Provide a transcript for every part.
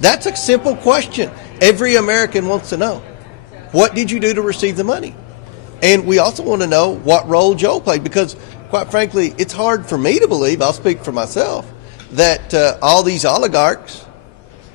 That's a simple question. Every American wants to know. What did you do to receive the money? And we also want to know what role Joe played, because, quite frankly, it's hard for me to believe, I'll speak for myself, that all these oligarchs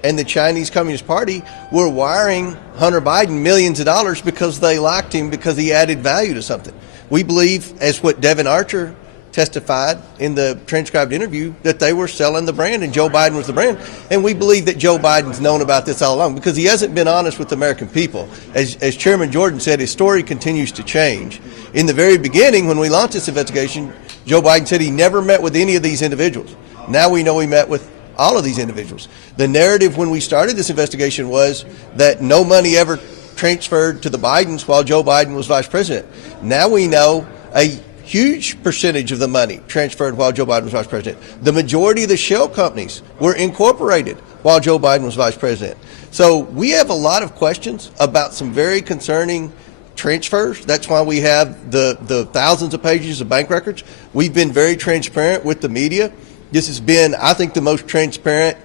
and the Chinese Communist Party were wiring Hunter Biden millions of dollars because they liked him, because he added value to something. We believe, as what Devin Archer testified in the transcribed interview, that they were selling the brand and Joe Biden was the brand. And we believe that Joe Biden's known about this all along, because he hasn't been honest with the American people. As Chairman Jordan said, his story continues to change. In the very beginning, when we launched this investigation, Joe Biden said he never met with any of these individuals. Now we know he met with all of these individuals. The narrative when we started this investigation was that no money ever transferred to the Bidens while Joe Biden was vice president. Now we know a huge percentage of the money transferred while Joe Biden was vice president. The majority of the shell companies were incorporated while Joe Biden was vice president. So we have a lot of questions about some very concerning transfers. That's why we have the thousands of pages of bank records. We've been very transparent with the media. This has been, I think, the most transparent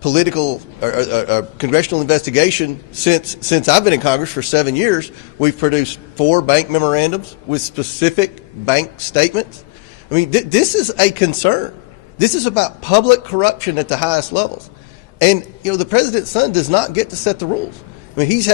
political or congressional investigation since I've been in Congress for 7 years. We've produced 4 bank memorandums with specific bank statements. I mean, this is a concern. This is about public corruption at the highest levels. And, you know, the president's son does not get to set the rules. I mean, he's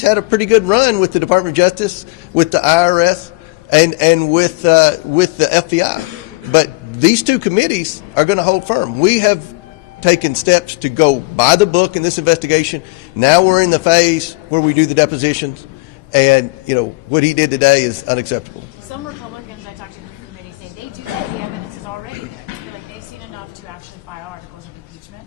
had a pretty good run with the Department of Justice, with the IRS, and with the FBI. But these 2 committees are going to hold firm. We have taken steps to go by the book in this investigation. Now we're in the phase where we do the depositions, and, you know, what he did today is unacceptable. Some Republicans I talked to in the committee say they do think the evidence is already there. They feel like they've seen enough to actually file articles of impeachment.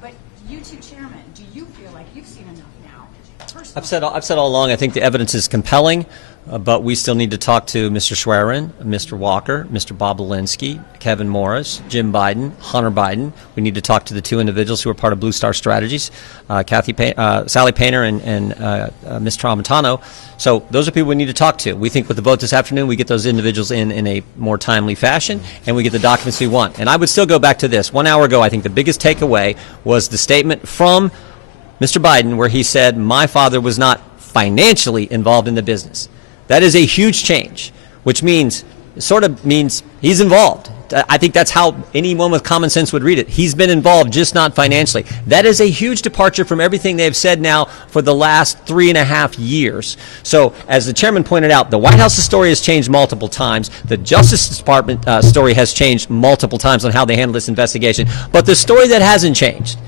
But you two chairmen, do you feel like you've seen enough now? Personally? I've said all along, I think the evidence is compelling, but we still need to talk to Mr. Schwerin, Mr. Walker, Mr. Bob Alinsky, Kevin Morris, Jim Biden, Hunter Biden. We need to talk to the 2 individuals who are part of Blue Star Strategies, Sally Painter and Ms. Tramontano. So those are people we need to talk to. We think with the vote this afternoon, we get those individuals in a more timely fashion, and we get the documents we want. And I would still go back to this. 1 hour ago, I think the biggest takeaway was the statement from Mr. Biden where he said, "My father was not financially involved in the business." That is a huge change, which means, sort of means he's involved. I think that's how anyone with common sense would read it. He's been involved, just not financially. That is a huge departure from everything they've said now for the last 3.5 years. So, as the chairman pointed out, the White House's story has changed multiple times. The Justice Department story has changed multiple times on how they handle this investigation. But the story that hasn't changed,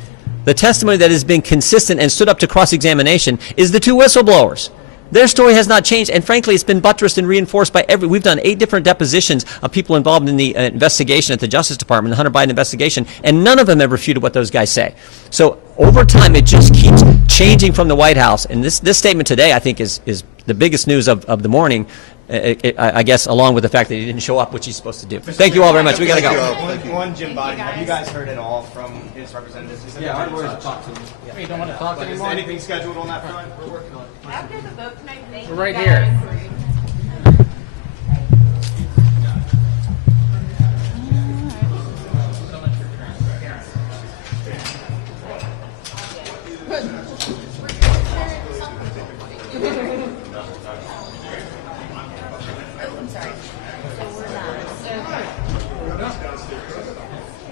the testimony that has been consistent and stood up to cross-examination, is the 2 whistleblowers. Their story has not changed, and frankly, it's been buttressed and reinforced by we've done 8 different depositions of people involved in the investigation at the Justice Department, the Hunter Biden investigation, and none of them have refuted what those guys say. So over time, it just keeps changing from the White House, and this statement today, I think, is the biggest news of the morning, I guess, along with the fact that he didn't show up, which he's supposed to do. Thank you all very much. We got to go. One, Jim Biden, have you guys heard at all from his representatives? Yeah, our lawyers talk to him. You don't want to talk Is anymore? anything scheduled on that front? We're working on it. After the vote tonight, thank We're you right guys. here.